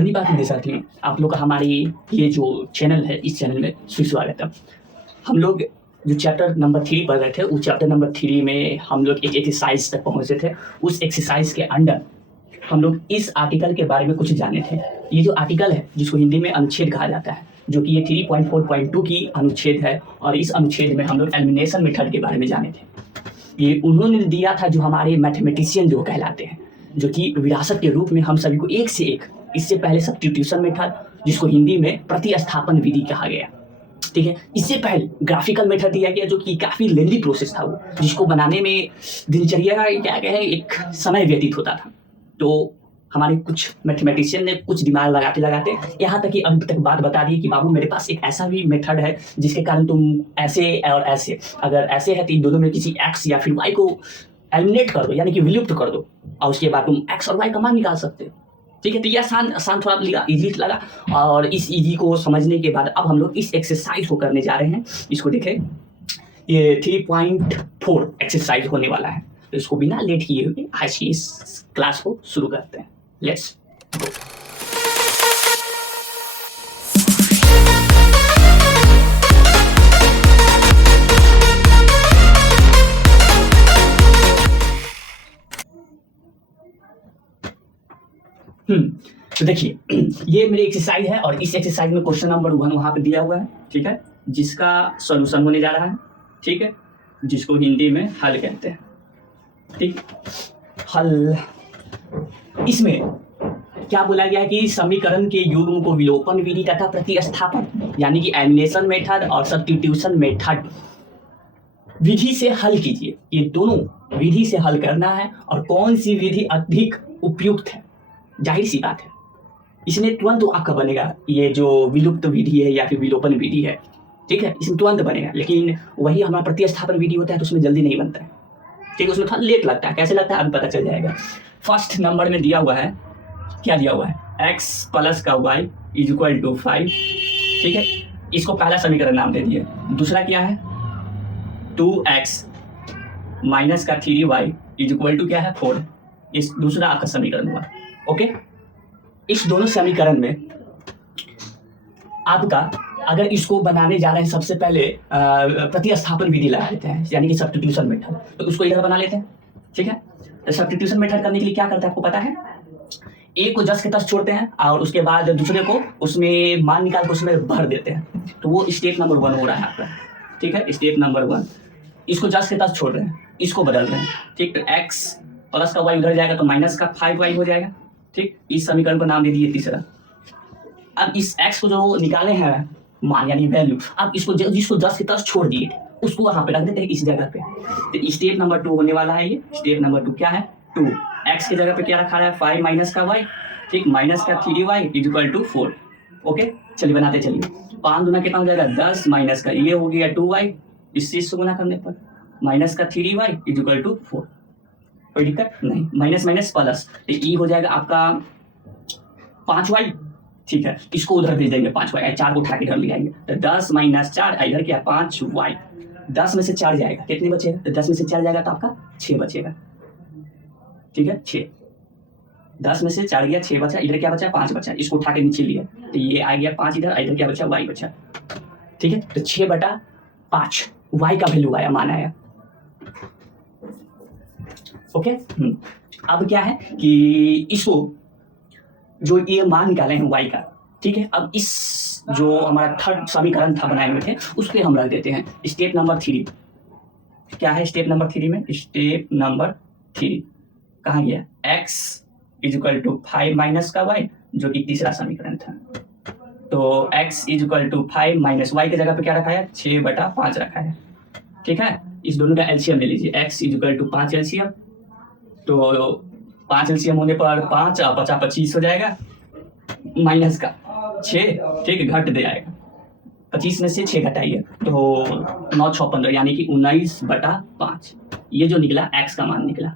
पहली बात मेरे साथ ही आप लोग का हमारे ये जो चैनल है, इस चैनल में सुस्वागत है। हम लोग जो चैप्टर नंबर 3 पढ़ रहे थे, उस चैप्टर नंबर 3 में हम लोग एक एक्सरसाइज तक पहुँचे थे। उस एक्सरसाइज के अंडर हम लोग इस आर्टिकल के बारे में कुछ जाने थे। ये जो आर्टिकल है, जिसको हिंदी में अनुच्छेद कहा जाता है, जो कि ये 3.4.2 की अनुच्छेद है, और इस अनुच्छेद में हम लोग एलिमिनेशन मेथड के बारे में जाने थे। ये उन्होंने दिया था जो हमारे मैथमेटिशियन जो कहलाते हैं, जो कि विरासत के रूप में हम सभी को एक से एक, इससे पहले सब्स्टिट्यूशन मेथड, जिसको हिंदी में प्रतिस्थापन विधि कहा गया, ठीक है। इससे पहले ग्राफिकल मेथड दिया गया, जो कि काफ़ी लेंदी प्रोसेस था वो, जिसको बनाने में दिनचर्या का क्या कहें एक समय व्यतीत होता था। तो हमारे कुछ मैथमेटिशियन ने कुछ दिमाग लगाते लगाते यहाँ तक कि अभी तक बात बता दी कि बाबू मेरे पास एक ऐसा भी मेथड है जिसके कारण तुम ऐसे और ऐसे, अगर ऐसे है तो इन दोनों में किसी एक्स या फिर वाई को एलिमिनेट कर दो, यानी कि विलुप्त कर दो, और उसके बाद तुम एक्स और वाई का मान निकाल सकते हो, ठीक है। तो ये आसान थोड़ा लगा, ईजी लगा। और इस ईजी को समझने के बाद अब हम लोग इस एक्सरसाइज को करने जा रहे हैं। इसको देखें, ये 3.4 एक्सरसाइज होने वाला है। तो इसको बिना लेट किए हुए आज की इस क्लास को शुरू करते हैं। Let's go. तो देखिए, ये मेरी एक्सरसाइज है और इस एक्सरसाइज में क्वेश्चन नंबर 1 वहाँ पे दिया हुआ है, ठीक है, जिसका सॉल्यूशन होने जा रहा है, ठीक है, जिसको हिंदी में हल कहते हैं, ठीक। हल, इसमें क्या बोला गया है कि समीकरण के युग्म को विलोपन विधि तथा प्रतिस्थापन, यानी कि एलिमिनेशन मेथड और सब्स्टिट्यूशन मेथड विधि से हल कीजिए। ये दोनों विधि से हल करना है, और कौन सी विधि अधिक उपयुक्त है, जाहिर सी बात है, इसमें तुरंत आपका बनेगा ये जो विलुप्त विधि है या फिर विलोपन विधि है, ठीक है, इसमें तुरंत बनेगा। लेकिन वही हमारा प्रतिस्थापन विधि होता है तो उसमें जल्दी नहीं बनता है, ठीक है, उसमें थोड़ा लेट लगता है। कैसे लगता है अभी पता चल जाएगा। फर्स्ट नंबर में दिया हुआ है, क्या दिया हुआ है, x प्लस का y इज इक्वल टू 5, ठीक है, इसको पहला समीकरण नाम दे दिए। दूसरा क्या है, 2x माइनस का 3y इज इक्वल टू क्या है, 4। इस दूसरा आपका समीकरण हुआ, ओके। इस दोनों समीकरण में आपका, अगर इसको बनाने जा रहे हैं, सबसे पहले प्रतिस्थापन विधि लगा लेते हैं, यानी कि सब्स्टिट्यूशन मेथड। तो उसको इधर बना लेते हैं, ठीक है। तो सब्स्टिट्यूशन मेथड करने के लिए क्या करते हैं आपको पता है, एक को जस के तस छोड़ते हैं और उसके बाद दूसरे को उसमें मान निकाल के उसमें भर देते हैं। तो वो स्टेप नंबर 1 हो रहा है आपका, ठीक है, स्टेप नंबर 1। इसको जस के तस छोड़ रहे हैं, इसको बदल रहे हैं, ठीक। तो x प्लस का y उधर जाएगा तो माइनस का 5y हो जाएगा, ठीक। इस समीकरण को नाम दे दिए तीसरा। अब इस x को जो निकाले हैं मान यानी वैल्यू, अब इसको जिसको 10 के तस छोड़ दिए उसको वहां पे रख देते हैं इस जगह पे। तो स्टेप नंबर 2 होने वाला है ये। स्टेप नंबर 2 क्या है, 2 x की जगह पे क्या रखा है, 5 माइनस का y, ठीक, माइनस का 3y is equal to 4, okay. चलिए बनाते चलिए। 5 दूना कितना हो जाएगा, 10, माइनस का ये हो गया 2y, इस चीज से गुना करने पर माइनस का 3y इज इक्वल टू 4। कोई दिक्कत नहीं, माइनस माइनस प्लस, तो ये हो जाएगा आपका 5y, ठीक है। इसको उधर भेज देंगे 5y, 4 को उठा के इधर ले आएंगे। तो 10 माइनस 4 इधर क्या, 5y, 10 में से 4 जाएगा, कितने बचेगा, तो 10 में से 4 जाएगा तो आपका 6 बचेगा, ठीक है, 6। 10 में से 4 गया, 6 बचा, इधर क्या बचा, 5 बचा, इसको उठा के नीचे लिया तो ये आ गया 5 इधर, इधर क्या बचा, y बचा, ठीक है। तो 6/5 y का वैल्यू आया, मान आया, ओके। अब क्या है कि इसको जो ये मान निकाले हैं y का, ठीक है, अब इस जो हमारा थर्ड समीकरण था बनाए हुए थे उस पर हम रख देते हैं स्टेप नंबर 3। क्या है स्टेप नंबर 3 में, स्टेप नंबर 3 कहाँ गया, x is equal to 5 minus का y, जो कि तीसरा समीकरण था। तो x is equal to 5 minus y की जगह पे क्या रखा है, 6/5 रखा है, ठीक है। इस दोनों का एलसीएम ले लीजिए, x is equal to 5 LCM, तो 5 एलसीएम होने पर 5 और 5 25 हो जाएगा, माइनस का 6, ठीक, घट दे आएगा, 25 में से 6 घटाइए तो 9 6 15, यानी कि 19/5। ये जो निकला x का मान निकला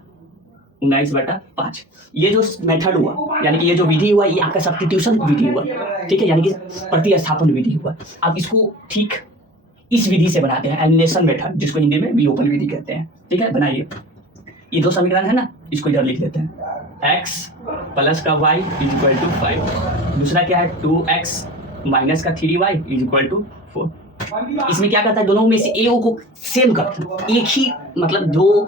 19/5। ये जो मेथड हुआ, यानी कि ये जो विधि हुआ, ये आपका सब्स्टिट्यूशन विधि हुआ, ठीक है, यानी कि प्रतिस्थापन विधि हुआ। अब इसको ठीक इस विधि से बनाते हैं, एलिमिनेशन मेथड, जिसको हिंदी में विलोपन विधि कहते हैं, ठीक है। बनाइए, ये दो समीकरण है ना, इसको इधर लिख लेते हैं। x प्लस का y इज इक्वल टू 5। दूसरा क्या है 2x माइनस का 3y इज इक्वल टू 4। इसमें क्या करता है, दोनों में से ए ओ को सेम करता है, एक ही मतलब दो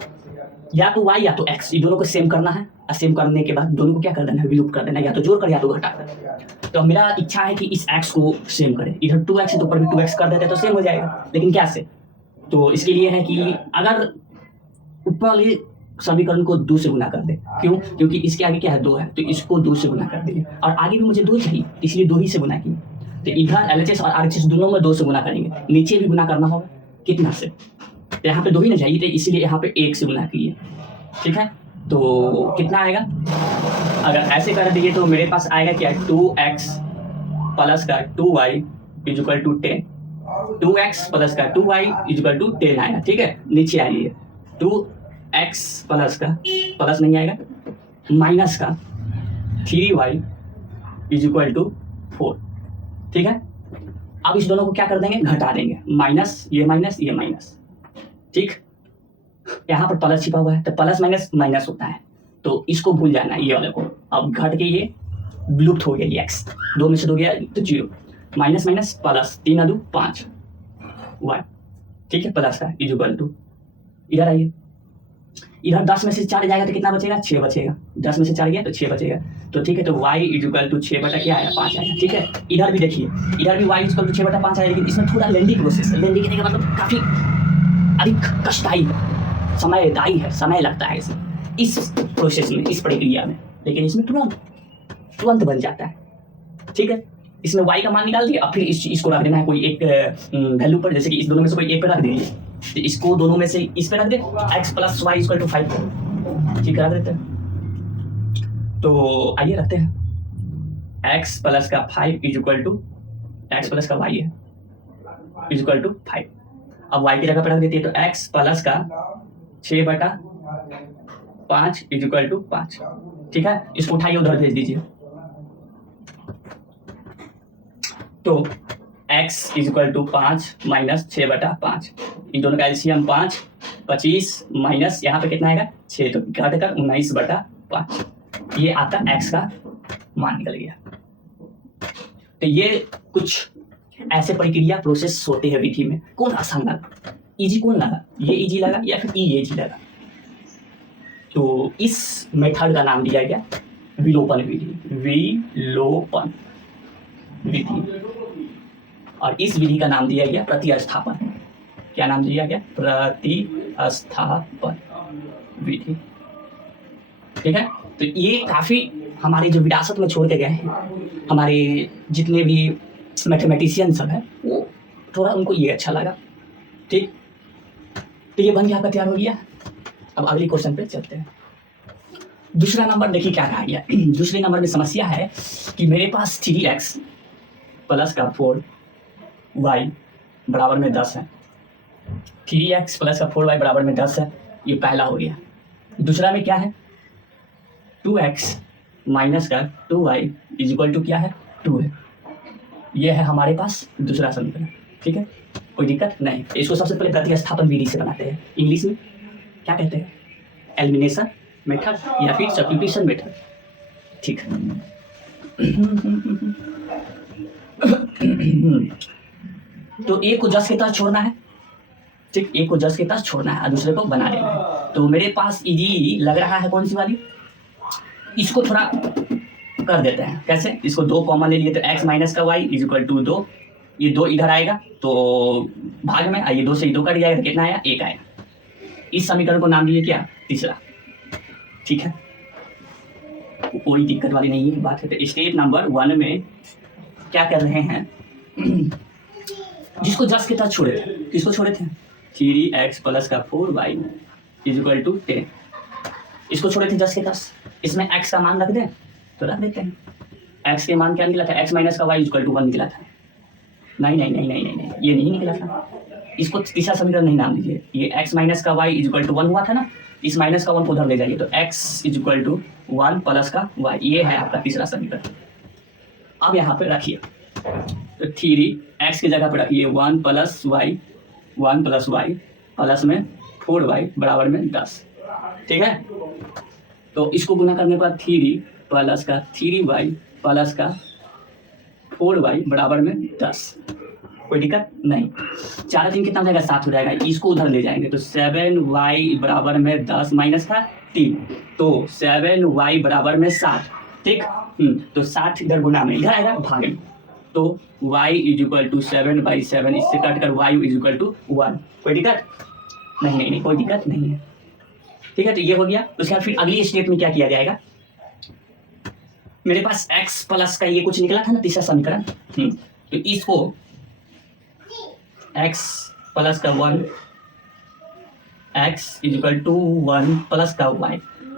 या तो y या तो x, ये दोनों को सेम करना है। और सेम करने के बाद दोनों को क्या कर देना है, विलुप्त कर देना है, या तो जोड़ कर या तो घटा कर। तो मेरा इच्छा है कि इस x को सेम करें, इधर 2x है तो ऊपर भी 2x कर देते हैं तो सेम हो जाएगा। लेकिन क्या से, तो इसके लिए है कि अगर ऊपर वाले समीकरण को 2 से गुना कर दे। क्यों? क्योंकि इसके आगे क्या है 2 है, तो इसको 2 से गुना कर देंगे, और आगे भी मुझे 2 चाहिए इसलिए 2 ही से गुना किए। तो इधर LHS और RHS दोनों में 2 से गुना करेंगे, नीचे भी गुना करना होगा कितना से, तो यहाँ पे 2 ही ना चाहिए, तो इसलिए यहाँ पे 1 से गुना किए। ठीक है, तो कितना आएगा, अगर ऐसे कर दिए तो मेरे पास आएगा क्या, 2x प्लस का 2y is equal to 10। 2x plus का 2y इज इक्वल टू 10 आएगा। ठीक है, नीचे आइए, 2x प्लस का, प्लस नहीं आएगा, माइनस का 3y इज इक्वल टू 4। ठीक है, अब इस दोनों को क्या कर देंगे, घटा देंगे, माइनस ये माइनस ये माइनस। ठीक, यहाँ पर प्लस छिपा हुआ है तो प्लस माइनस माइनस होता है, तो इसको भूल जाना है ये वाले को। अब घट के ये विलुप्त हो गया, ये x 2 में से 2 गया तो 0, माइनस माइनस प्लस, 3 2 5 y। ठीक है, प्लस का इज इक्वल टू, इधर आइए, इधर 10 में से 4 जाएगा तो कितना बचेगा, 6 बचेगा। 10 में से 4 गया तो 6 बचेगा। तो ठीक है, तो y इज इक्वल टू 6 बटा क्या आया, 5 आया। ठीक है, इधर भी देखिए, इधर भी y इज इक्वल टू 6 बटा 5 आया, लेकिन इसमें थोड़ा लेंदी प्रोसेस है। लेंदी कहने का मतलब काफी अधिक कष्टदायी है, समयदायी है, समय लगता है इस प्रोसेस में, इस प्रक्रिया में, लेकिन इसमें तुरंत बन जाता है। ठीक है, इसमें y का मान निकाल दिया, अब फिर इसको रख देना है कोई एक वैल्यू पर, जैसे कि इस दोनों में से कोई एक पे रख दीजिए, तो इसको दोनों में से इस पे रख दे, x plus y equal to 5। ठीक है, रख देते हैं, तो आइए रखते हैं, x प्लस का 5 is equal to, x plus का y है इज इक्वल टू 5। अब y की जगह पर रख देती है, तो x प्लस का 6 बटा 5 इज इक्वल टू 5। ठीक है, इसको उठाइए उधर भेज दीजिए, तो x is equal to 5 minus 6 बटा 5, इन दोनों का एलसीएम 5, 25 माइनस यहाँ पे कितना आएगा 6, तो घट कर 19 बटा 5, ये आपका x का मान निकल गया। तो ये कुछ ऐसे प्रक्रिया प्रोसेस होते हैं विधि में। कौन आसान लगा, इजी कौन लगा, ये इजी लगा या फिर ये इजी लगा? तो इस मेथड का नाम दिया गया विलोपन विधि, विलोपन विधि, और इस विधि का नाम दिया गया प्रतिस्थापन। क्या नाम दिया गया, प्रतिस्थापन विधि। ठीक है, तो ये काफी हमारे जो विरासत में छोड़ के गए हैं, हमारे जितने भी मैथमेटिशियन सब है, वो थोड़ा उनको ये अच्छा लगा। ठीक, तो ये बन गया, आपका तैयार हो गया। अब अगले क्वेश्चन पे चलते हैं। दूसरा नंबर देखिए क्या कहा गया। दूसरे नंबर में समस्या है कि मेरे पास 3x प्लस का 4y बराबर में 10 है। 3x प्लस का 4y बराबर में 10 है, ये पहला हो गया। दूसरा में क्या है, 2x माइनस का 2y इज इक्वल टू क्या है, 2 है। ये है हमारे पास दूसरा समीकरण। ठीक है, कोई दिक्कत नहीं। इसको सबसे पहले प्रतिस्थापन विधि से बनाते हैं। इंग्लिश में क्या कहते हैं, एलिमिनेशन मेथड या फिर सब्स्टिट्यूशन मेथड। ठीक, तो एक को जस के तहत छोड़ना है। ठीक, एक को जस के तहत छोड़ना है और दूसरे को बना देना है। तो मेरे पास इजी लग रहा है कौन सी वाली, इसको थोड़ा कर देते हैं। कैसे, इसको 2 कॉमन ले लिए तो x माइनस का y इज इक्वल टू 2, ये 2 इधर आएगा तो भाग में आइए, 2 से 2 कट जाएगा तो कितना आया, 1 आएगा। इस समीकरण को नाम दिए क्या, तीसरा। ठीक है, कोई दिक्कत वाली नहीं है बात है। तो स्टेप नंबर 1 में क्या कर रहे हैं, जिसको जस के तहत छोड़े थे, किसको छोड़े थे, 3x प्लस का 4y इज इक्वल टू 10, इसको छोड़े थे जस के तहत। इसमें x का मान रख दें तो रख देते हैं। x के मान क्या निकला था, x माइनस का y इज इक्वल टू 1 निकला था। नहीं नहीं नहीं नहीं नहीं नहीं, ये नहीं निकला था। इसको तीसरा समीकरण नहीं नाम दीजिए। ये x माइनस का y इज इक्वल टू 1 हुआ था ना, इस माइनस का 1 को उधर ले जाइए, तो x is equal to 1 plus का y, ये है आपका तीसरा समीकरण। अब यहाँ पे रखिए, तो 3x की जगह पे रखिए 1 प्लस y प्लस में 4y बराबर में 10। ठीक है। तो इसको गुना करने पर 3 प्लस का 3y प्लस का 4y बराबर में 10। कोई दिक्कत नहीं। 4 3 कितना हो जाएगा 7 हो जाएगा। इसको उधर ले जाएंगे तो 7y बराबर में 10 माइनस का 3 तो 7y बराबर में 7। ठीक। तो 7 इधर गुना में, इधर आएगा भागे में, तो y इज इक्वल टू 7/7, इससे कट कर y इज इक्वल टू 1। कोई दिक्कत नहीं, कोई दिक्कत नहीं है। ठीक है। तो ये हो गया। उसके बाद फिर अगली स्टेप में क्या किया जाएगा, मेरे पास x प्लस का ये कुछ निकला था ना तीसरा समीकरण, तो इसको x प्लस का 1 x is equal to 1 plus का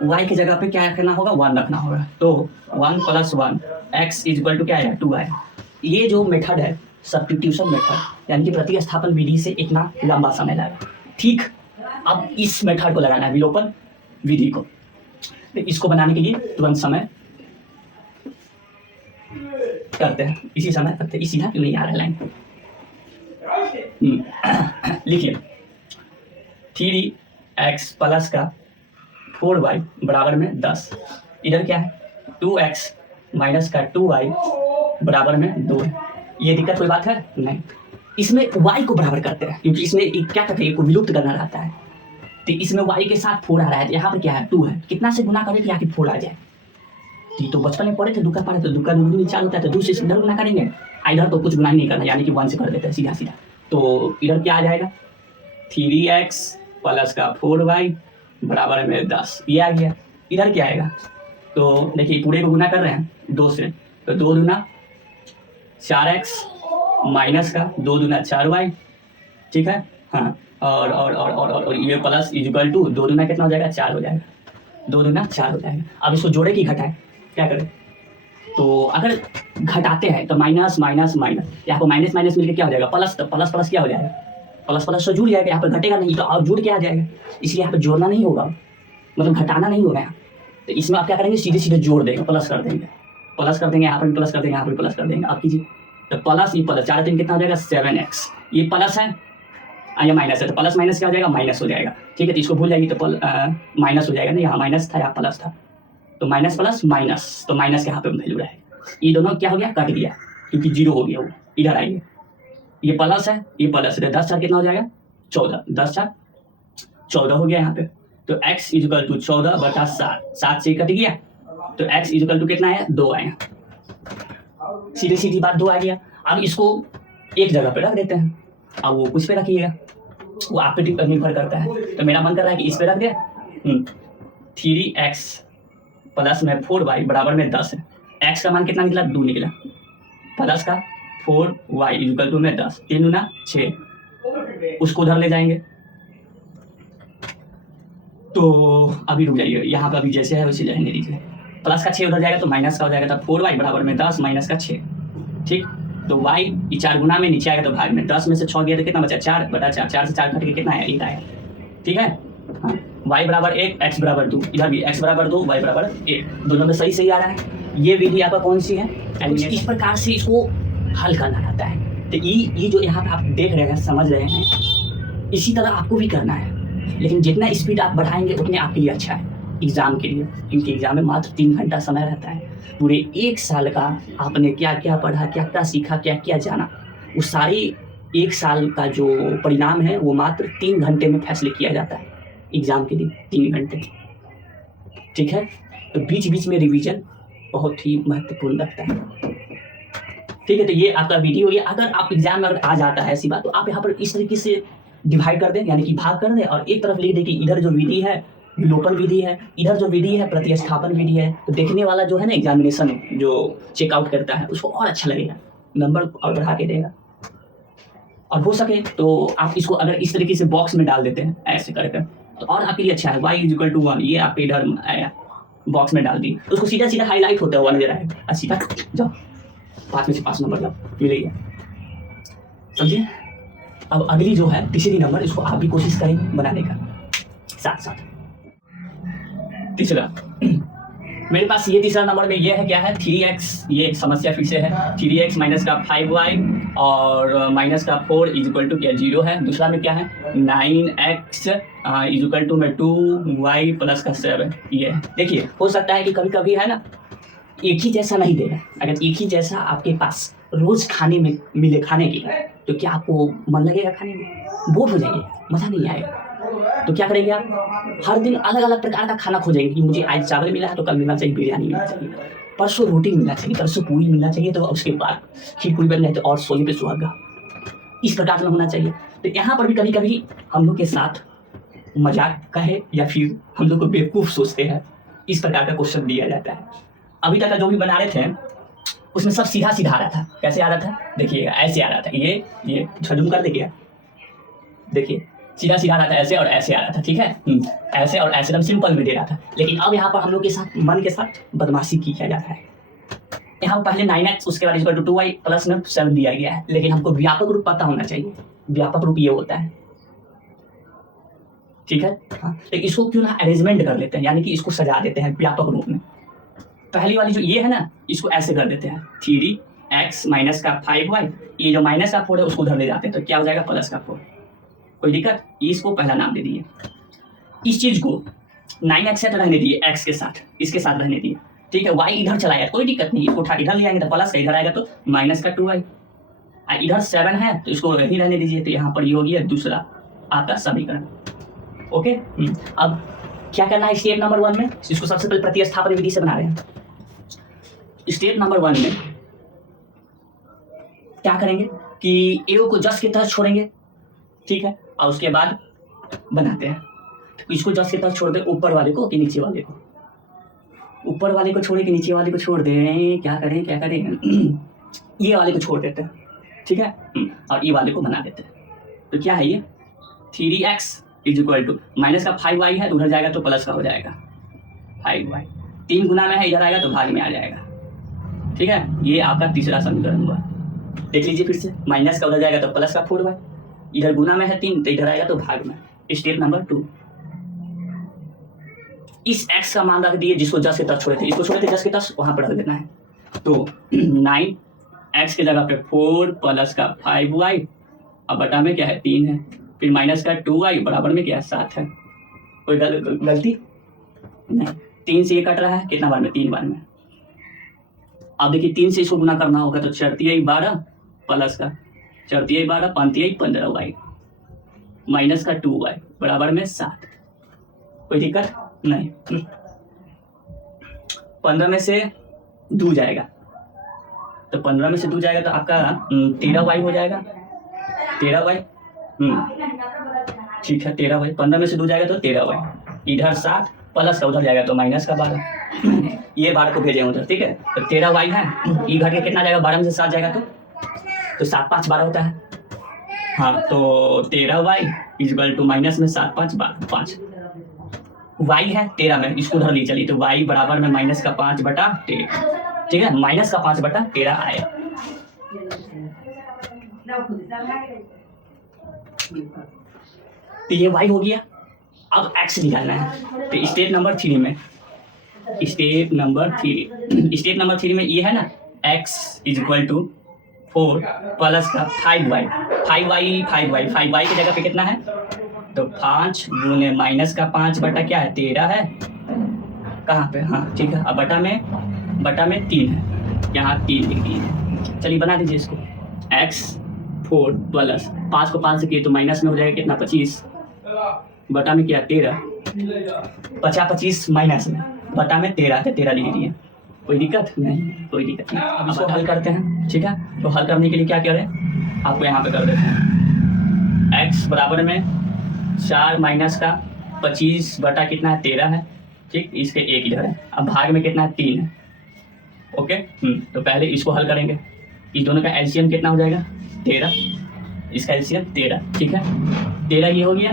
y की जगह पे क्या रखना होगा 1 रखना होगा, तो 1 plus 1 x is equal to क्या आएगा 2 आएगा। ये जो मेथड है सब्स्टिट्यूशन मेथड यानी कि प्रतिस्थापन विधि से इतना लंबा समय लगेगा। ठीक। अब इस मेथड को लगाना है विलोपन विधि को। तो इसको बनाने के लिए तुरंत समय करते हैं, इसी समय करते हैं। इसी ना क्यों नहीं आ रहा है लाइन, लिखिए 3x प्लस का 4y बराबर में 10। इधर क्या है 2x माइनस का 2y बराबर में 2 है। ये दिक्कत कोई बात है नहीं। इसमें y को बराबर करते हैं क्योंकि इसमें क्या करते हैं, को विलुप्त करना रहता है। तो इसमें y के साथ 4 आ रहा है, यहाँ पर क्या है 2 है। कितना से गुना करें कि यहाँ की 4 आ जाए। तो बचपन में पढ़े थे दुक्का पढ़े तो दुक्का दूनी चाल होता है, तो 2 से इधर गुना करेंगे, इधर तो कुछ गुना ही नहीं करना यानी कि 1 से कर देते हैं सीधा सीधा। तो इधर क्या आ जाएगा 3x प्लस का 4y बराबर में 10, ये आ गया। इधर क्या आएगा, तो देखिए पूरे को गुना कर रहे हैं 2 से, तो 2 दूना 4x माइनस का 2 दूना 4y। ठीक है। हाँ, और ये प्लस इक्वल टू 2 दूना कितना हो जाएगा 4 हो जाएगा, 2 दूना 4 हो जाएगा। अब इसको जोड़े कि घटाए, क्या करें, तो अगर घटाते हैं तो माइनस माइनस माइनस, यहाँ पर माइनस माइनस मिलकर क्या हो जाएगा प्लस, तो प्लस प्लस क्या हो जाएगा प्लस प्लस से जुड़ जाएगा, यहाँ पर घटेगा नहीं तो और जुड़ के आ जाएगा। इसलिए यहाँ पर जोड़ना नहीं होगा, मतलब घटाना नहीं होगा यहाँ। तो इसमें आप क्या करेंगे सीधे सीधे जोड़ देंगे, प्लस कर देंगे, प्लस कर देंगे, यहाँ पर भी प्लस कर देंगे, यहाँ पर भी प्लस कर देंगे। आप कीजिए तो प्लस ये प्लस 4 3 कितना हो जाएगा 7x, ये प्लस है या माइनस है, तो प्लस माइनस क्या हो जाएगा माइनस हो जाएगा। ठीक है। तो इसको भूल जाएगी तो माइनस हो जाएगा ना, यहाँ माइनस था यहाँ प्लस था, तो माइनस प्लस माइनस, तो माइनस के यहाँ पे वैल्यू रहेगा। ये दोनों क्या हो गया कट गया क्योंकि 0 हो गया वो। इधर आइए, ये प्लस है ये प्लस है, 10 4 कितना हो जाएगा 14, 10 4 14 हो गया यहाँ पे। तो x इज इक्वल टू 14/7, 7 से कट गया तो x इज इक्वल टू कितना है 2 आएगा। सीधी सीधी बात 2 आ गया। अब इसको एक जगह पे रख देते हैं, अब वो कुछ पे रखिएगा, वो आप पे निर्भर करता है। तो मेरा मन कर रहा है कि इस पे रख दिया 3x प्लस में 4y बराबर में 10 है। x का मान कितना निकला 2 निकला, प्लस का 4y इक्वल टू में 10, 3 दूना 6, उसको उधर ले जाएंगे। तो अभी रुक जाइए, यहाँ पर अभी जैसे है वैसे रहने दीजिए। प्लस का 6 उधर जाएगा तो माइनस का हो जाएगा, तो 4y बराबर में 10 माइनस का 6। ठीक। तो y ये 4 गुना में नीचे आएगा तो भाग में 10 में से 6 गया तो कितना बचा 4/4, 4 से 4 घट के कितना आया 1 आया। ठीक है। हाँ, y बराबर 1 x बराबर 2, इधर भी x बराबर 2 y बराबर 1, दोनों में सही सही आ रहा है। ये विधि आपका कौन सी है, इस प्रकार से इसको हल करना रहता है। तो ये जो यहाँ पे आप देख रहे हैं समझ रहे हैं, इसी तरह आपको भी करना है। लेकिन जितना स्पीड आप बढ़ाएंगे उतने आपके लिए अच्छा है एग्ज़ाम के लिए, क्योंकि एग्ज़ाम में मात्र 3 घंटा समय रहता है। पूरे 1 साल का आपने क्या क्या पढ़ा, क्या क्या सीखा, क्या क्या जाना, उस सारी 1 साल का जो परिणाम है वो मात्र 3 घंटे में फैसले किया जाता है एग्ज़ाम के दिन, 3 घंटे। ठीक है। तो बीच बीच में रिवीजन बहुत ही महत्वपूर्ण रखता है। ठीक है। तो ये आपका वीडियो, ये अगर आप एग्जाम में अगर आ जाता है ऐसी बात, तो आप यहाँ पर इस तरीके से डिवाइड कर दें, यानी कि भाग कर दें, और एक तरफ लिख दें कि इधर जो विधि है विलोपन विधि है, इधर जो विधि है प्रतिस्थापन विधि है। तो देखने वाला जो है ना एग्जामिनेशन जो चेकआउट करता है उसको और अच्छा लगेगा, नंबर और बढ़ा के देगा। और हो सके तो आप इसको अगर इस तरीके से बॉक्स में डाल देते हैं ऐसे करके, तो और आपके लिए अच्छा है। y इज इक्वल टू 1, ये आपके इधर आया बॉक्स में डाल दी, तो उसको सीधा सीधा हाईलाइट होता हुआ नजर आएगा, और सीधा जाओ 5 में से 5 नंबर जाओ मिलेगा। समझिए। अब अगली जो है तीसरी नंबर, इसको आप भी कोशिश करें बनाने का साथ साथ। तीसरा मेरे पास ये तीसरा नंबर में ये है, क्या है 3x, ये एक समस्या फिर से है 3x माइनस का 5y और माइनस का 4 इज इक्वल टू क्या 0 है। दूसरा में क्या है 9x इज इक्वल टू में 2y प्लस का 7 ये है। देखिए हो सकता है कि कभी कभी है ना एक ही जैसा नहीं देगा, अगर एक ही जैसा आपके पास रोज खाने में मिले खाने की तो क्या आपको मन लगेगा खाने में, बोर हो जाएंगे, मज़ा नहीं आएगा। तो क्या करेंगे आप, हर दिन अलग अलग प्रकार का खाना खोजेंगे कि मुझे आज चावल मिला है तो कल मिलना चाहिए बिरयानी मिलना चाहिए, परसों रोटी मिलना चाहिए, परसों पूरी मिलना चाहिए, तो उसके बाद खीर पूरी बन जाए तो और सोने पे सुहागा, इस प्रकार में होना चाहिए। तो यहाँ पर भी कभी कभी हम लोग के साथ मजाक कहे या फिर हम लोग को बेवकूफ़ सोचते हैं, इस प्रकार का क्वेश्चन दिया जाता है। अभी तक का जो भी बना रहे थे उसमें सब सीधा सीधा आ रहा था। कैसे आ रहा था देखिएगा, ऐसे आ रहा था, ये झजूम कर देखिए, देखिए सीधा सीधा आ रहा था, ऐसे और ऐसे आ रहा था, ठीक है ऐसे और ऐसे एकदम सिंपल में दे रहा था। लेकिन अब यहाँ पर हम लोग के साथ मन के साथ बदमाशी किया जाता है। यहाँ पहले 9x उसके बाद इक्वल टू 2y प्लस में 7 दिया गया है, लेकिन हमको व्यापक रूप पता होना चाहिए। व्यापक रूप ये होता है, ठीक है हाँ। लेकिन इसको क्यों ना अरेंजमेंट कर लेते हैं, यानी कि इसको सजा देते हैं व्यापक रूप में। पहली वाली जो ये है ना इसको ऐसे कर देते हैं 3x माइनस का 5y, ये जो माइनस का 4 है उसको उधर ले जाते हैं तो क्या हो जाएगा प्लस का 4। कोई दिक्कत, इसको पहला नाम दे दिए। इस चीज को 9x है तो रहने दिए, x के साथ इसके साथ रहने दिए, ठीक है। y इधर चला गया कोई दिक्कत नहीं, इसको उठा इधर ले आएंगे तो प्लस का, इधर आएगा तो माइनस का 2y, इधर 7 है तो इसको यहीं रहने दीजिए। तो यहाँ पर ये हो गया दूसरा आपका समीकरण। ओके अब क्या करना है स्टेप नंबर 1 में, इसको सबसे पहले प्रतिस्थापन विधि से बना रहे हैं। स्टेप नंबर 1 में क्या करेंगे कि ए को जस्ट की तरह छोड़ेंगे, ठीक है, और उसके बाद बनाते हैं। तो इसको जस्ट की तरह छोड़ दें, ऊपर वाले को कि नीचे वाले को, ऊपर वाले को छोड़े कि नीचे वाले को छोड़ दें, क्या करें ये वाले को छोड़ देते हैं, ठीक है, और ये वाले को बना देते हैं। तो क्या है ये 3x is equal to minus का 5y है तो उधर जाएगा तो प्लस का हो जाएगा 5y, 3 गुना में है इधर आएगा तो भाग में आ जाएगा, ठीक है। ये आपका तीसरा समीकरण हुआ। देख लीजिए फिर से, माइनस का उधर जाएगा तो प्लस का 4y, इधर गुना में है 3 तो इधर आएगा तो भाग में। स्टेप नंबर 2, इस x का मान रख दिए जिसको जस के तक छोड़े थे, इसको छोड़े थे जस के तक, वहां पर रख देना है। तो 9x की जगह पे 4 प्लस का 5y, अब बटा में क्या है 3 है, फिर माइनस का 2y बराबर में क्या है 7 है। कोई गलती नहीं, 3 से ये कट रहा है कितना बार में 3 बार में। अब देखिए 3 से इसको गुना करना होगा तो 4 × 12 प्लस का 4 × 12 5 × 15y माइनस का 2y बराबर में 7। कोई दिक्कत नहीं। 15 में से 2 जाएगा तो 15 में से 2 जाएगा तो आपका 13y हो जाएगा, 13y ठीक है 13y, 15 में से 2 जाएगा तो 13y, इधर 7 प्लस का उधर जाएगा तो माइनस का 12 ये 12 को भेजे उधर, ठीक है। तो 13y है, ये घट के कितना जाएगा 12 में से 7 जाएगा तो 7 5 12 होता है, हाँ। तो 13y is equal to minus में 7 5 12 5, y है 13 में, इसको उधर ले चलिए तो y बराबर में माइनस का 5/13, ठीक है, माइनस का 5/13 आए। तो ये y हो गया। अब x निकालना है। तो स्टेप नंबर 3 में, स्टेप नंबर 3 में ये है ना x is equal to 4 plus का 5y की जगह पे कितना है तो 5 गुने माइनस का 5 बटा क्या है 13 है, कहाँ पे हाँ ठीक है। अब बटा में 3 है, यहाँ 3 लिख दिए। चलिए बना दीजिए इसको, x 4 प्लस 5 को 5 से किए तो माइनस में हो जाएगा कितना 25 बटा में क्या 13, 25 माइनस में बटा में 13 है, 13 लिख दिए। कोई दिक्कत नहीं, कोई दिक्कत नहीं। अब इसको हल करते हैं, ठीक है। तो हल करने के लिए क्या करें, आपको यहाँ पे कर देते हैं x बराबर में 4 माइनस का 25 बटा कितना है 13 है, ठीक, इसके एक इधर है। अब भाग में कितना है 3 है, ओके। तो पहले इसको हल करेंगे, इस दोनों का एलसीएम कितना हो जाएगा 13, इसका एलसीएम 13, ठीक है। 13 ये हो गया,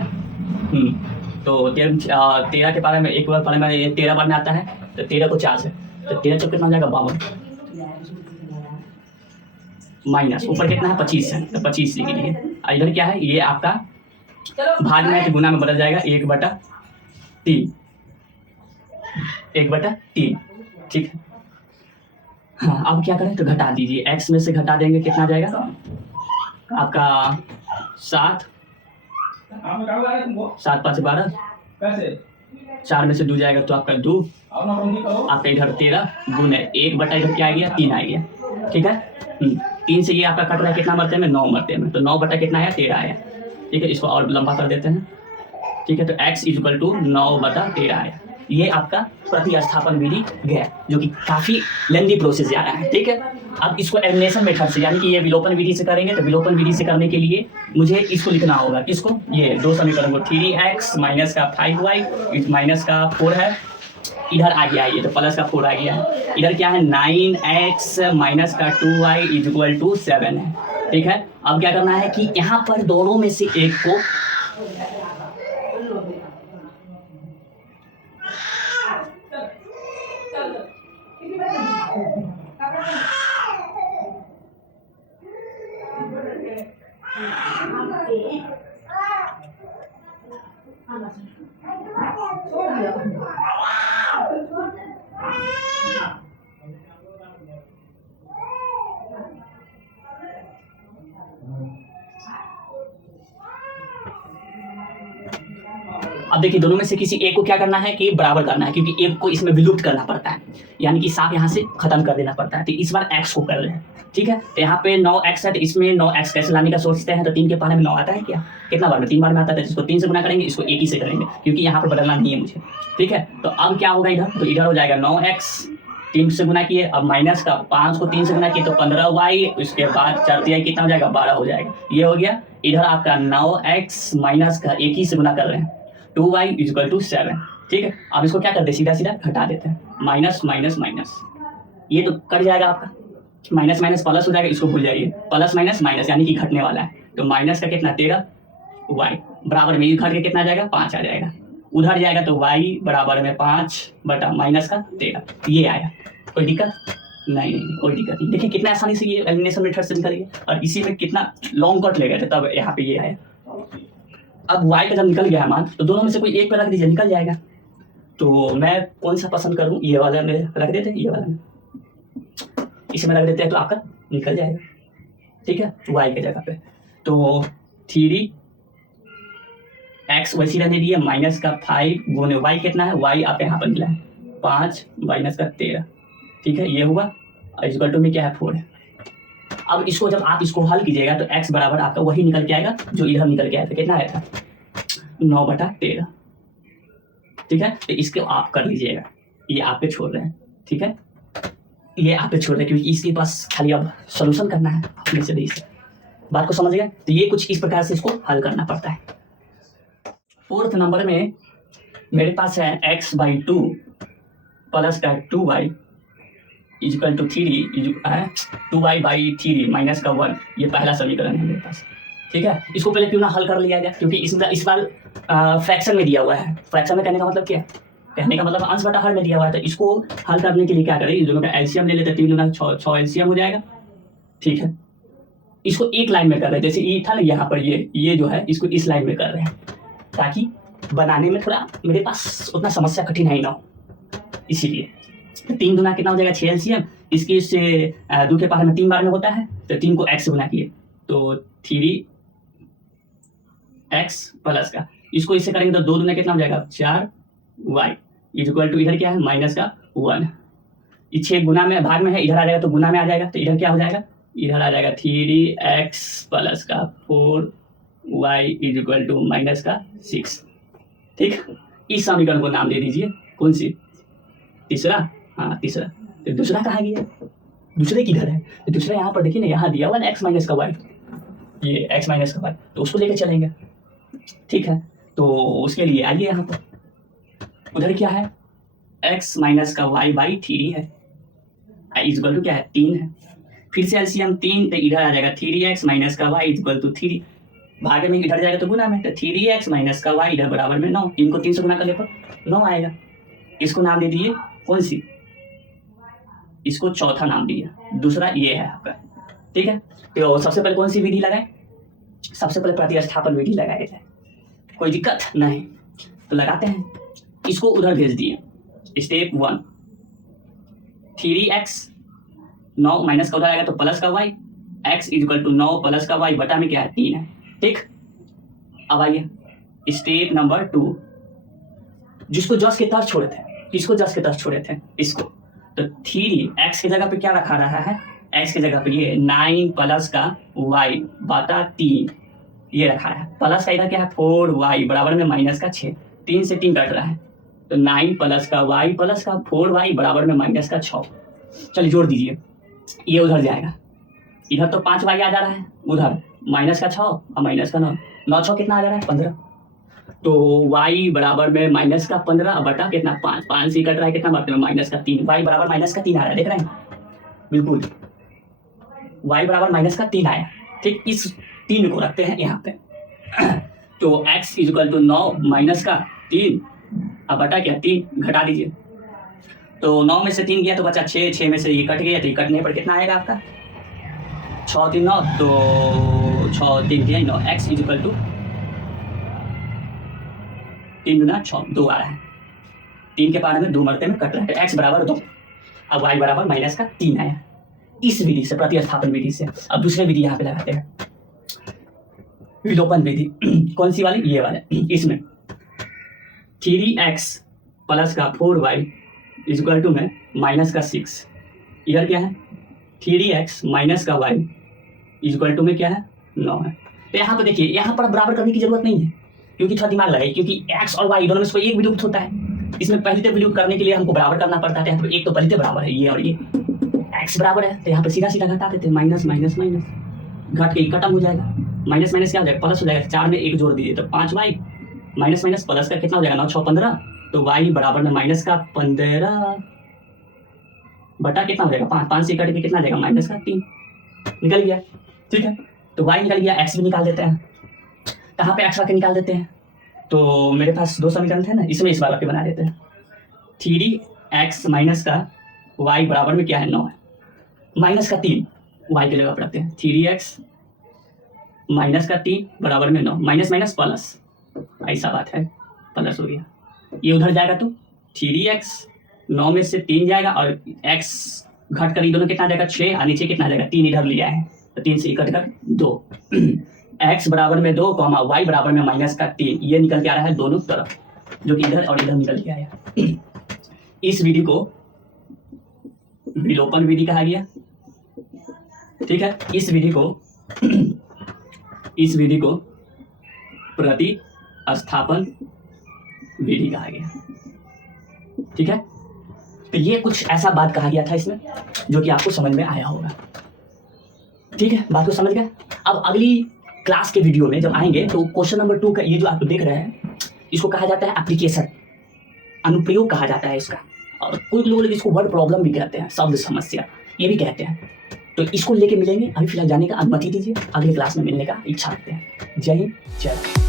तो 13 के बारे में एक बार पढ़े में 13 बार में आता है तो 13 को 4 से, तो 13 चौक कितना हो जाएगा 52 माइनस ऊपर कितना है 25 है तो 25 लिख लीजिए। इधर क्या है ये आपका भाग में है तो गुना में बदल जाएगा 1/3, ठीक है। हाँ, अब क्या करें तो घटा दीजिए, x में से घटा देंगे कितना आ जाएगा आपका 7, 7 5 12, 4 में से 2 जाएगा तो आपका 2, आपका इधर 13 गुने 1 बटा इधर क्या आ गया 3 आ गया, ठीक है। 3 से ये आपका कट रहा है कितना मरते में 9 मरते में, तो 9 बटा कितना आया 13 आया, ठीक है। इसको और लंबा कर देते हैं, ठीक है। तो x इक्वल टू 9 बटा 13 आया। ये आपका प्रतिस्थापन विधि गया, जो कि काफ़ी लेंदी प्रोसेस जा रहा है, ठीक है। अब इसको एलिमिनेशन मेथड से, यानी कि ये विलोपन विधि से करेंगे, तो विलोपन विधि से करने के लिए मुझे इसको लिखना होगा, इसको ये दो समीकरण को 3x माइनस का 5y माइनस का 4 है, इधर आ गया ये तो प्लस का 4 आ गया है, इधर क्या है 9x माइनस का 2y इज इक्वल टू 7 है, ठीक है। अब क्या करना है कि यहाँ पर दोनों में से एक को अब देखिए दोनों में से किसी एक को क्या करना है कि बराबर करना है, क्योंकि एक को इसमें विलुप्त करना पड़ता है, यानी कि साफ यहाँ से खत्म कर देना पड़ता है। तो इस बार x को कर रहे हैं, ठीक है। तो यहाँ पे 9x है, तो इसमें 9x कैसे लाने का सोचते हैं, तो 3 के पाने में 9 आता है क्या, कितना बार में 3 बार में आता है, तो इसको 3 से गुना करेंगे, इसको 1 ही से करेंगे, क्योंकि यहाँ पर बदलना नहीं है मुझे, ठीक है। तो अब क्या होगा इधर, तो इधर हो जाएगा 9x 3 से गुना किए, अब माइनस का 5 को 3 से गुना किए तो 15y, उसके बाद 4 3 कितना हो जाएगा 12 हो जाएगा, ये हो गया। इधर आपका 9x माइनस का 1 ही से गुना कर रहे हैं 2y इज इक्वल टू 7, ठीक है। अब इसको क्या करते हैं सीधा सीधा घटा देते हैं, माइनस माइनस माइनस, ये तो कट जाएगा आपका, माइनस माइनस प्लस हो जाएगा, इसको भूल जाइए, प्लस माइनस माइनस यानी कि घटने वाला है, तो माइनस का कितना 13 y बराबर में घट के कितना आ जाएगा 5 आ जाएगा, उधर जाएगा तो y बराबर में 5 बटा माइनस का 13, ये आया। कोई दिक्कत नहीं, कोई दिक्कत नहीं। देखिए कितना आसानी से ये एलिमिनेशन मेथड से निकल गया, और इसी में कितना लॉन्ग कट ले गए थे, तब यहाँ पे ये आया। अब y का जब निकल गया है मान, तो दोनों में से कोई एक पे रख दीजिए, निकल जाएगा। तो मैं कौन सा पसंद करूँ, ये वाला में रख देते हैं, ये वाला में इसे में रख देते हैं, तो आपका निकल जाएगा, ठीक है, y के जगह पे। तो 3x वैसी रहने दिए, माइनस का 5 गुने y कितना है, y आप यहाँ पर मिला है 5 माइनस का 13, ठीक है, ये हुआ, इक्वल टू में क्या है 4 है। अब इसको जब आप इसको हल कीजिएगा तो x बराबर आपका वही निकल के आएगा जो इधर निकल के आया था, कितना आया था 9 बटा 13, ठीक है। तो इसको आप कर लीजिएगा, ये आप पे छोड़ रहे हैं, ठीक है, ये आप पे छोड़ रहे हैं, क्योंकि इसके पास खाली अब सोल्यूशन करना है अपने से भी, बात को समझ गए। तो ये कुछ इस प्रकार से इसको हल करना पड़ता है। 4th नंबर में मेरे पास है x/2 प्लस का 2y equal to 3 2y/3 minus का 1, ये पहला समीकरण है मेरे पास, ठीक है। इसको पहले क्यों ना हल कर लिया जाए, क्योंकि इस बार फ्रैक्शन में दिया हुआ है। फ्रैक्शन में कहने का मतलब क्या है, कहने का मतलब अंश बटा हर में दिया हुआ है। तो इसको हल करने के लिए क्या करें, इन दोनों का एलसीएम ले लेते हैं, 3 गुना 6 एलसीएम हो जाएगा, ठीक है। इसको एक लाइन में कर रहे हैं, जैसे ये था ना यहाँ पर, ये जो है इसको इस लाइन में कर रहे हैं, ताकि बनाने में थोड़ा मेरे पास उतना समस्या कठिनाई ना हो, इसीलिए। 3 गुना कितना हो जाएगा 6 एलसीएम, इसके इससे 2 के पावर में 3 बार में होता है, तो 3 को x से गुना किए तो 3x प्लस का, इसको इससे करेंगे तो 2 दुना कितना हो जाएगा 4y इक्वल टू इधर क्या है माइनस का 1, ये 6 गुना में भाग में है, इधर आ जाएगा तो गुना में आ जाएगा, तो इधर क्या हो जाएगा, इधर आ जाएगा 3x प्लस का 4y इक्वल टू माइनस का 6, ठीक। इस समीकरण को नाम दे दीजिए कौन सी, तीसरा, हाँ तीसरा। तो दूसरा कहाँ गया, दूसरे किधर है, तो दूसरा यहाँ पर देखिए ना, यहाँ दिया हुआ ना x माइनस का y, ये x माइनस का y, तो उसको लेकर चलेंगे, ठीक है। तो उसके लिए आइए यहाँ पर, उधर क्या है x माइनस का y/3 है, इक्वल टू क्या है 3 है, फिर से एलसीएम 3, तो इधर आ जाएगा 3x माइनस का y इक्वल टू 3, भागे में इधर जाएगा तो गुना में, तो 3x माइनस का y इधर बराबर में 9, 3 को 3 से गुना करने पर 9 आएगा। इसको नाम दे दिए कौन सी, इसको चौथा नाम दिया, दूसरा ये है आपका, ठीक है। तो सबसे पहले कौन सी विधि लगाए, सबसे पहले प्रतिस्थापन विधि लगाए जाए, कोई दिक्कत नहीं, तो लगाते हैं। इसको उधर भेज दिए, स्टेप 1 3x 9 माइनस का उधर आएगा तो प्लस का y, x equal to 9 plus का y बटा में क्या है 3 है। ठीक, अब आइए स्टेप नंबर 2, जिसको जस्ट के तरफ छोड़े थे, किसको जस्ट के तरफ छोड़े थे, इसको। तो 3x की जगह पे क्या रखा रहा है, x की जगह पे ये 9 प्लस का y बटा 3 ये रखा है। प्लस का इधर क्या है 4y बराबर में माइनस का 6, 3 से 3 कट रहा है तो 9 प्लस का y प्लस का 4y बराबर में माइनस का 6। चलिए जोड़ दीजिए, ये उधर जाएगा, इधर तो 5y आ जा रहा है, उधर माइनस का 6 और माइनस का 9, 9 6 कितना आ जा रहा है 15। तो y बराबर में माइनस का 15 बटा कितना 5, 5 से कट रहा है कितना बढ़ते में माइनस का 3, y बराबर माइनस का 3 आ रहा है, देख रहे हैं बिल्कुल y बराबर माइनस का 3 आया। ठीक, इस 3 को रखते हैं यहाँ पे तो x इक्वल टू 9 माइनस का 3 अब बटा क्या 3 घटा दीजिए, तो 9 में से 3 गया तो बचा 6, 6 में से ये कट गया तो ये कटने पर कितना आएगा आपका 6 3 9, तो 6 3 9 x इक्वल टू 3 गुना 6 2 आ रहा है, 3 के पार में 2 मरते में कट रहा है, x बराबर 2, अब y बराबर माइनस का 3 आया। इस विधि से, प्रतिस्थापन विधि से। अब दूसरे विधि यहाँ पे लगाते हैं, विलोपन विधि। कौन सी वाली, ये वाले। इसमें 3x प्लस का 4y इक्वल टू में माइनस का 6, इधर क्या है 3x माइनस का y इक्वल टू में क्या है 9 है। तो यहाँ पर देखिए, यहाँ पर बराबर करने की जरूरत नहीं है क्योंकि थोड़ा दिमाग लगाइए, क्योंकि x और y दोनों में से कोई एक विलुप्त होता है। इसमें पहले विलुप्त करने के लिए हमको बराबर करना पड़ता है, तो एक तो पहले बराबर है ये और ये, x बराबर है तो यहाँ पर सीधा सीधा घटा देते हैं, माइनस माइनस माइनस घट के खत्म हो जाएगा, माइनस माइनस क्या हो जाएगा प्लस हो जाएगा, 4 में 1 जोड़ दीजिए तो 5y माइनस माइनस प्लस का कितना हो जाएगा 9 6 15, तो y बराबर में माइनस का 15 बटा कितना हो जाएगा 5, 5 से कट के कितना आ जाएगा माइनस का 3 निकल गया। ठीक है, तो y निकल गया, x भी निकाल देते हैं, कहाँ पे x आके निकाल देते हैं, तो मेरे पास 2 समीकरण थे ना, इसमें इस वाला पे बना देते हैं। 3x माइनस का y बराबर में क्या है 9 है, माइनस का 3 y की जगह पर रखते हैं, 3x माइनस का 3 बराबर में 9, माइनस माइनस प्लस, ऐसा बात है प्लस हो गया, ये उधर जाएगा तो 3x 9 में से 3 जाएगा और x घट कर दोनों कितना जाएगा 6 और नीचे कितना जाएगा 3 इधर लिया है तो 3 से कट कर 2 x बराबर में 2 y बराबर में माइनस का 3, ये निकल के आ रहा है दोनों तरफ, जो कि इधर और इधर निकल के आया। इस विधि को विलोपन विधि कहा गया। ठीक है, इस विधि को प्रतिस्थापन विधि कहा गया। ठीक है, तो ये कुछ ऐसा बात कहा गया था इसमें जो कि आपको समझ में आया होगा। ठीक है, बात को समझ गए। अब अगली क्लास के वीडियो में जब आएंगे तो क्वेश्चन नंबर 2 का ये जो आप देख रहे हैं इसको कहा जाता है एप्लीकेशन, अनुप्रयोग कहा जाता है इसका, और कुछ लोग इसको वर्ड प्रॉब्लम भी कहते हैं, शब्द समस्या ये भी कहते हैं। तो इसको लेके मिलेंगे, अभी फिलहाल जाने का अनुमति दीजिए, अगले क्लास में मिलने का इच्छा रखते हैं। जय हिंद, जय भारत।